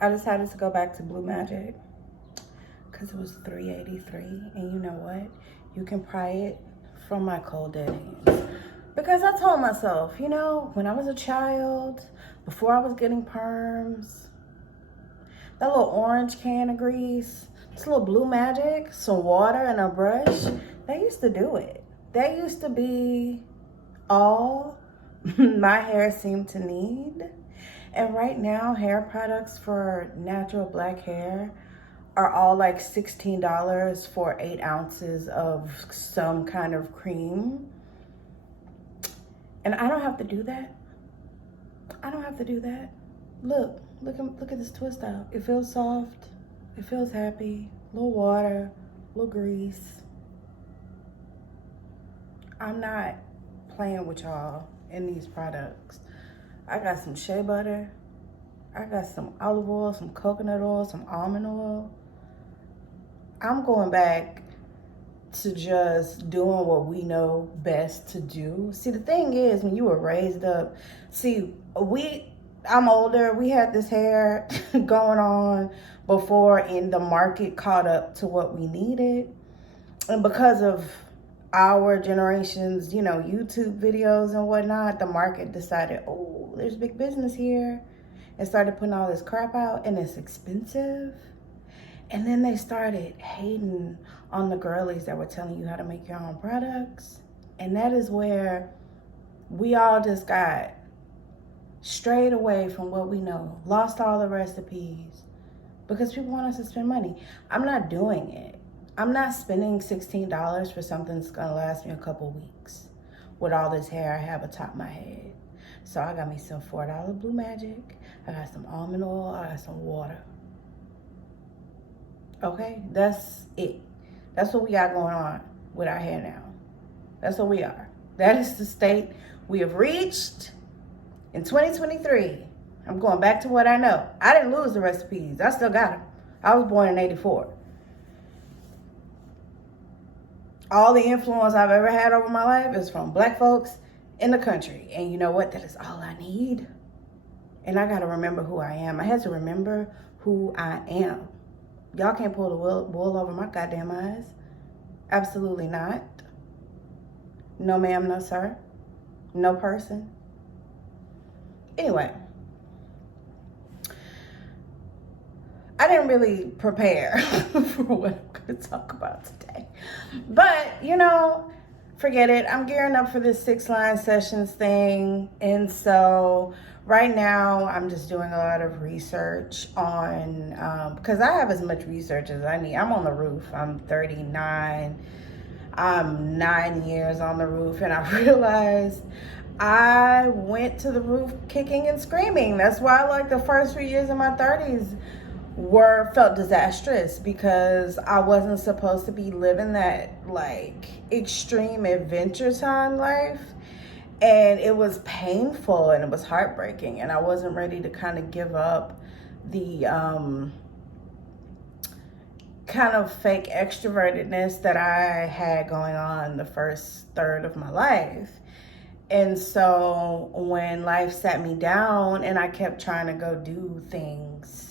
I decided to go back to Blue Magic because it was $3.83, and you know what? You can pry it from my cold dead hands. Because I told myself, when I was a child, before I was getting perms, that little orange can of grease, this little Blue Magic, some water and a brush, they used to do it. That used to be all my hair seemed to need. And right now, hair products for natural black hair are all like $16 for 8 ounces of some kind of cream. And I don't have to do that. I don't have to do that. Look at this twist out. It feels soft. It feels happy. A little water, a little grease. I'm not playing with y'all in these products. I got some shea butter. I got some olive oil, some coconut oil, some almond oil. I'm going back to just doing what we know best to do. See, the thing is, when you were raised up, I'm older. We had this hair going on before, and the market caught up to what we needed. And because of our generation's, YouTube videos and whatnot, the market decided, oh, there's big business here, and started putting all this crap out, and it's expensive. And then they started hating on the girlies that were telling you how to make your own products. And that is where we all just got strayed away from what we know, lost all the recipes, because people want us to spend money. I'm not doing it. I'm not spending $16 for something that's gonna last me a couple weeks with all this hair I have atop my head. So I got me some $4 Blue Magic. I got some almond oil. I got some water. Okay, that's it. That's what we got going on with our hair now. That's what we are. That is the state we have reached in 2023. I'm going back to what I know. I didn't lose the recipes. I still got them. I was born in 84. All the influence I've ever had over my life is from black folks in the country. And you know what? That is all I need. And I got to remember who I am. I had to remember who I am. Y'all can't pull the wool over my goddamn eyes. Absolutely not. No ma'am, no sir. No person. Anyway. I didn't really prepare for what I'm going to talk about today. But, forget it. I'm gearing up for this 6-line sessions thing. And so right now I'm just doing a lot of research on, because I have as much research as I need. I'm on the roof. I'm 39. I'm 9 years on the roof. And I realized I went to the roof kicking and screaming. That's why the first few years of my 30s felt disastrous, because I wasn't supposed to be living that extreme adventure time life, and it was painful and it was heartbreaking, and I wasn't ready to kind of give up the kind of fake extrovertedness that I had going on the first third of my life. And so when life sat me down and I kept trying to go do things,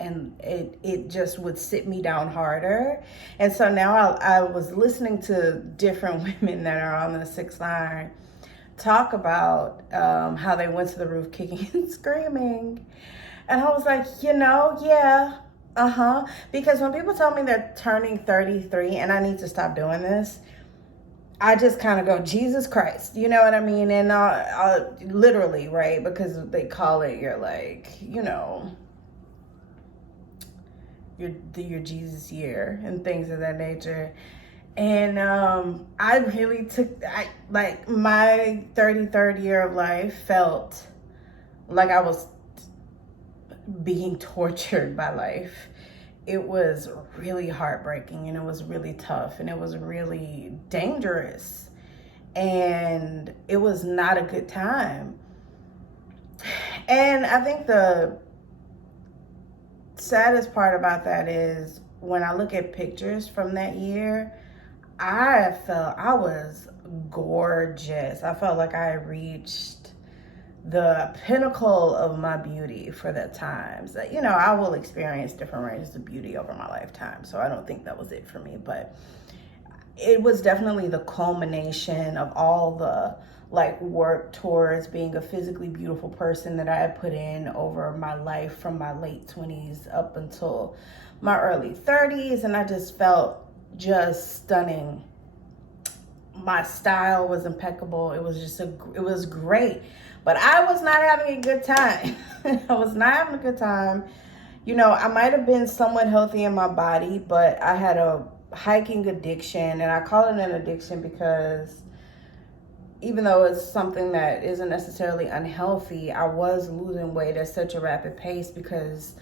and it just would sit me down harder. And so now I was listening to different women that are on the 6 line talk about how they went to the roof kicking and screaming. And I was like, yeah, because when people tell me they're turning 33 and I need to stop doing this, I just kind of go, Jesus Christ, you know what I mean? And I'll literally, right? Because they call it your Jesus year and things of that nature. And I really my 33rd year of life felt like I was being tortured by life. It was really heartbreaking, and it was really tough, and it was really dangerous, and it was not a good time. And I think the saddest part about that is when I look at pictures from that year, I felt I was gorgeous. I felt like I reached the pinnacle of my beauty for the times. You know, I will experience different ranges of beauty over my lifetime, so I don't think that was it for me, but it was definitely the culmination of all the like work towards being a physically beautiful person that I had put in over my life from my late 20s up until my early 30s, and I just felt just stunning. My style was impeccable. It was great, but I was not having a good time. I was not having a good time. You know, I might have been somewhat healthy in my body, but I had a hiking addiction, and I call it an addiction because even though it's something that isn't necessarily unhealthy, I was losing weight at such a rapid pace because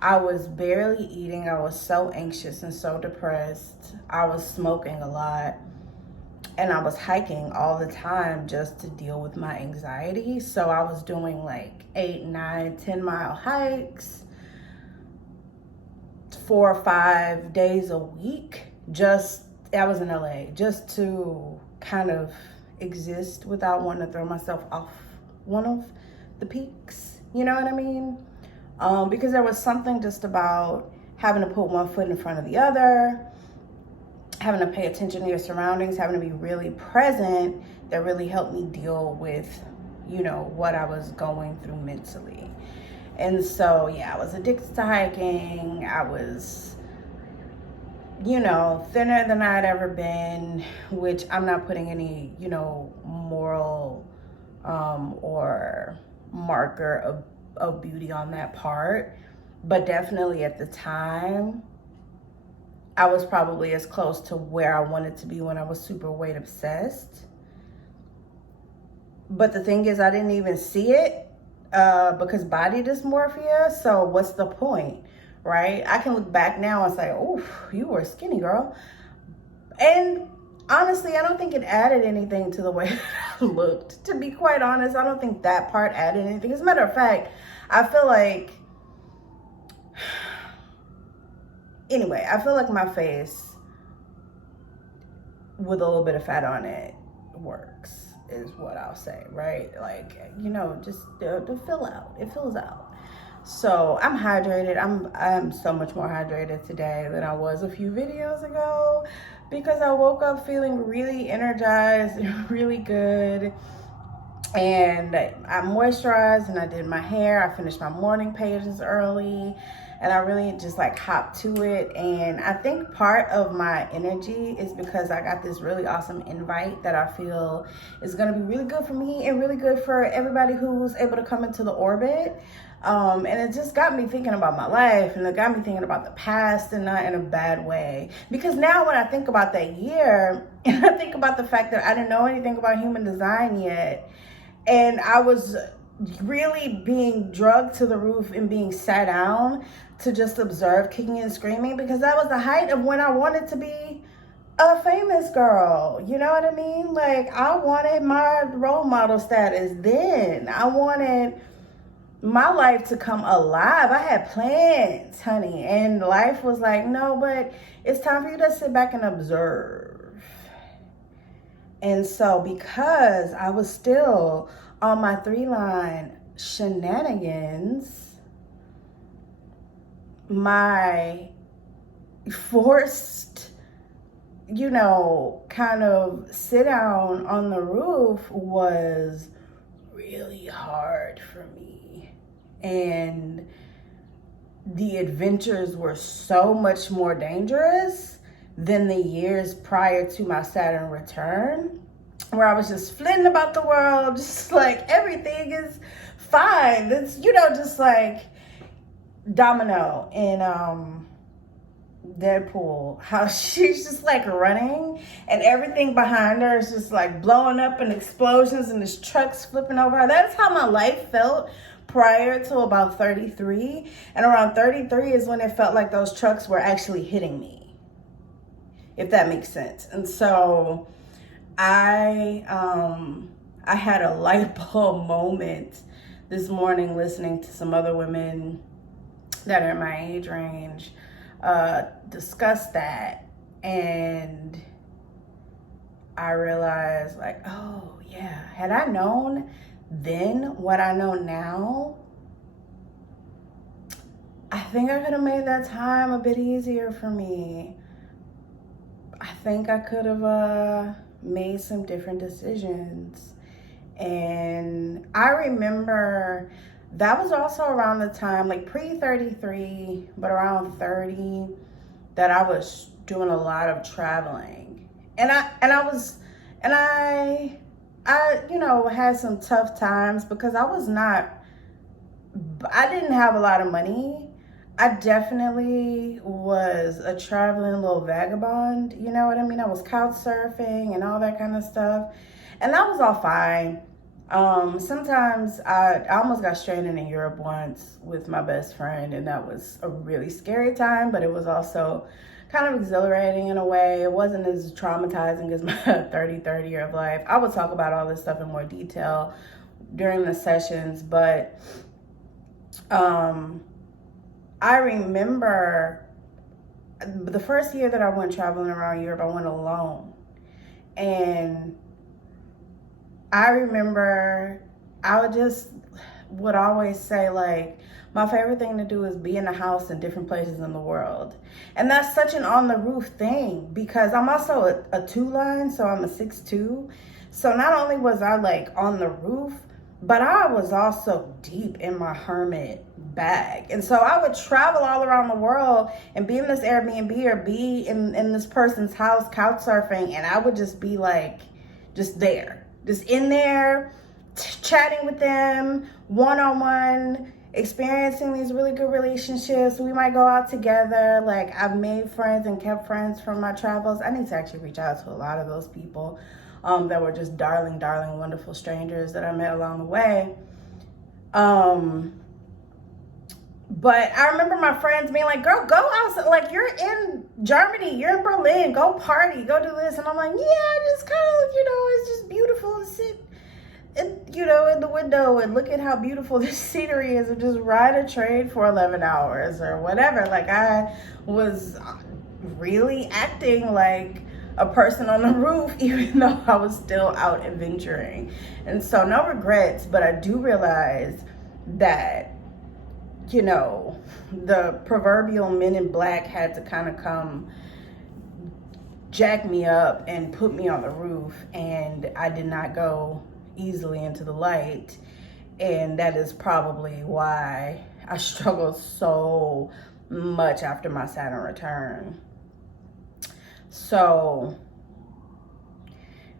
I was barely eating. I was so anxious and so depressed. I was smoking a lot, and I was hiking all the time just to deal with my anxiety. So I was doing like 8, 9, 10-mile hikes 4 or 5 days a week. I was in LA just to kind of exist without wanting to throw myself off one of the peaks. You know what I mean? Because there was something just about having to put one foot in front of the other, having to pay attention to your surroundings, having to be really present, that really helped me deal with, you know, what I was going through mentally. And so, yeah, I was addicted to hiking. I was, you know, thinner than I'd ever been, which I'm not putting any, you know, moral or marker of beauty on that part. But definitely at the time, I was probably as close to where I wanted to be when I was super weight obsessed. But the thing is, I didn't even see it because body dysmorphia. So what's the point, right? I can look back now and say, "Oh, you were skinny, girl." And honestly, I don't think it added anything to the way I looked. To be quite honest, I don't think that part added anything. As a matter of fact, I feel like, anyway, I feel like my face with a little bit of fat on it works, is what I'll say, right? Like, you know, just to fill out. It fills out. So I'm hydrated. I'm so much more hydrated today than I was a few videos ago because I woke up feeling really energized and really good. And I moisturized and I did my hair. I finished my morning pages early and I really just like hopped to it. And I think part of my energy is because I got this really awesome invite that I feel is going to be really good for me and really good for everybody who's able to come into the orbit. And it just got me thinking about my life, and it got me thinking about the past, and not in a bad way. Because now when I think about that year, and I think about the fact that I didn't know anything about human design yet, and I was really being drugged to the roof and being sat down to just observe kicking and screaming, because that was the height of when I wanted to be a famous girl. You know what I mean? Like, I wanted my role model status then. I wanted my life to come alive. I had plans, honey, and life was like, no, but it's time for you to sit back and observe. And so because I was still on my 3-line shenanigans, my forced, you know, kind of sit down on the roof was really hard for me. And the adventures were so much more dangerous than the years prior to my Saturn return, where I was just flitting about the world, just like everything is fine. It's, you know, just like Domino in Deadpool, how she's just like running and everything behind her is just like blowing up and explosions and there's trucks flipping over her. That's how my life felt prior to about 33. And around 33 is when it felt like those trucks were actually hitting me, if that makes sense. And so I had a light bulb moment this morning listening to some other women that are in my age range discuss that, and I realized, like, oh yeah, had I known then, what I know now, I think I could have made that time a bit easier for me. I think I could have made some different decisions. And I remember that was also around the time, like pre-33, but around 30, that I was doing a lot of traveling. And I you know, had some tough times because I didn't have a lot of money. I definitely was a traveling little vagabond, you know what I mean? I was couch surfing and all that kind of stuff. And that was all fine. Sometimes I almost got stranded in Europe once with my best friend, and that was a really scary time, but it was also kind of exhilarating in a way. It wasn't as traumatizing as my 30 year of life. I would talk about all this stuff in more detail during the sessions, but I remember the first year that I went traveling around Europe, I went alone. And I remember I would always say, like, my favorite thing to do is be in a house in different places in the world. And that's such an on the roof thing because I'm also a 2-line, so I'm a 6'2". So not only was I like on the roof, but I was also deep in my hermit bag. And so I would travel all around the world and be in this Airbnb or be in this person's house couch surfing. And I would just be like, just there, just in there, chatting with them, one-on-one, experiencing these really good relationships. We might go out together. Like, I've made friends and kept friends from my travels. I need to actually reach out to a lot of those people that were just darling, wonderful strangers that I met along the way. But I remember my friends being like, girl, go outside. Like, you're in Germany, you're in Berlin, go party, go do this. And I'm like, yeah, I just kind of, you know, it's just beautiful to sit, you know, in the window and look at how beautiful this scenery is and just ride a train for 11 hours or whatever. Like, I was really acting like a person on the roof, even though I was still out adventuring. And so no regrets, but I do realize that, you know, the proverbial men in black had to kind of come jack me up and put me on the roof, and I did not go easily into the light. And that is probably why I struggled so much after my Saturn return. So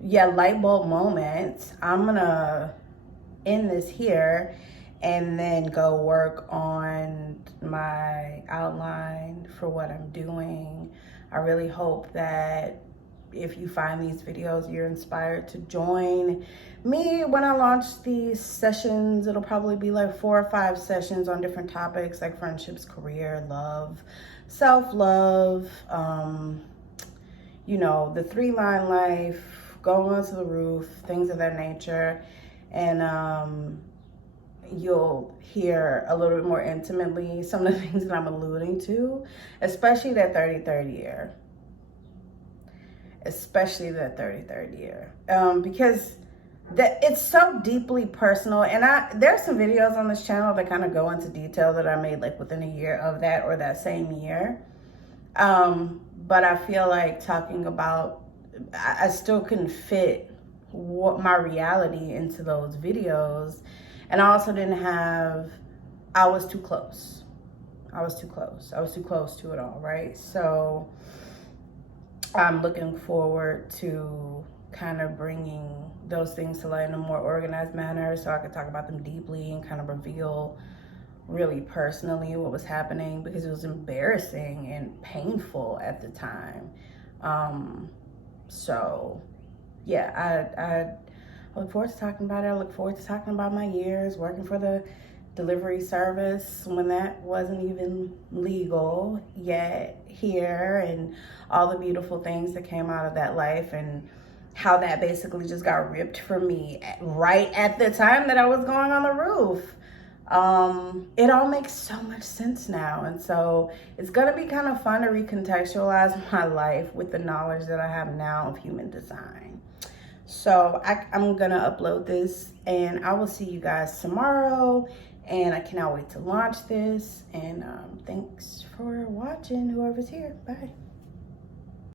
yeah, light bulb moments. I'm gonna end this here and then go work on my outline for what I'm doing. I really hope that if you find these videos, you're inspired to join me when I launch these sessions. It'll probably be like 4 or 5 sessions on different topics like friendships, career, love, self-love, you know, the 3-line life, going onto the roof, things of that nature. And you'll hear a little bit more intimately some of the things that I'm alluding to, especially that 33rd year. Especially that 33rd year. Because it's so deeply personal. And there's some videos on this channel that kind of go into detail that I made like within a year of that or that same year. But I feel like talking about, I still couldn't fit what my reality into those videos. And I also didn't have, I was too close. I was too close to it all, right? So I'm looking forward to kind of bringing those things to light in a more organized manner so I could talk about them deeply and kind of reveal really personally what was happening, because it was embarrassing and painful at the time. So yeah, I look forward to talking about it. I look forward to talking about my years working for the delivery service when that wasn't even legal yet here, and all the beautiful things that came out of that life and how that basically just got ripped from me right at the time that I was going on the roof. It all makes so much sense now. And so it's gonna be kind of fun to recontextualize my life with the knowledge that I have now of human design. So I'm gonna upload this, and I will see you guys tomorrow. And I cannot wait to launch this. And thanks for watching, whoever's here. Bye.